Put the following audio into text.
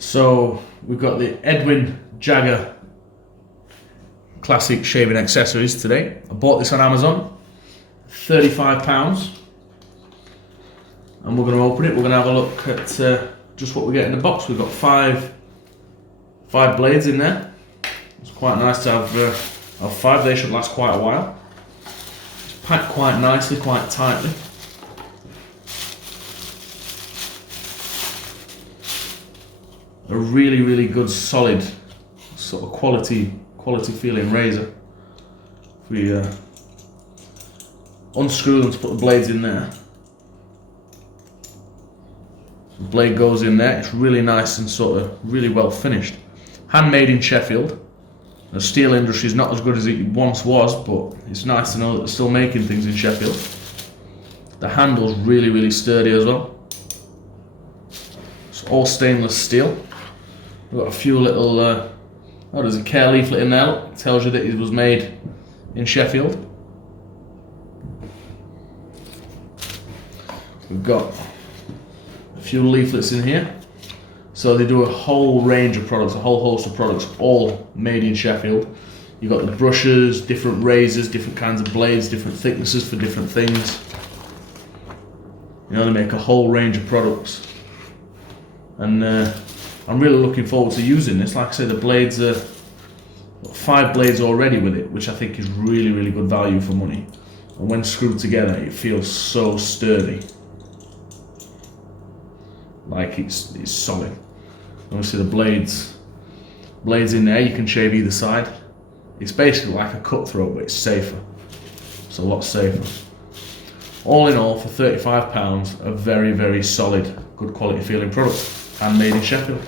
So we've got the Edwin Jagger classic shaving accessories today. I bought this on Amazon, £35, and we're going to open it. We're going to have a look at just what we get in the box. We've got five blades in there. It's quite nice to have five. They should last quite a while. It's packed quite nicely, quite tightly. A really good solid sort of quality feeling razor. If we unscrew them to put the blades in there, the blade goes in there. It's really nice and sort of really well finished. Handmade in Sheffield. The steel industry is not as good as it once was, but it's nice to know that they're still making things in Sheffield. The handle's really sturdy as well. It's all stainless steel. We've got a few little, there's a care leaflet in there. Look, tells you that it was made in Sheffield. We've got a few leaflets in here. So they do a whole range of products, a whole host of products, all made in Sheffield. You've got the brushes, different razors, different kinds of blades, different thicknesses for different things. You know, they make a whole range of products. And I'm really looking forward to using this. Like I say, the blades are 5 blades already with it, which I think is really good value for money. And when screwed together, it feels so sturdy. Like it's solid. Obviously the blades in there, you can shave either side. It's basically like a cutthroat, but it's safer. It's a lot safer. All in all, for £35, a very solid, good quality feeling product, handmade in Sheffield.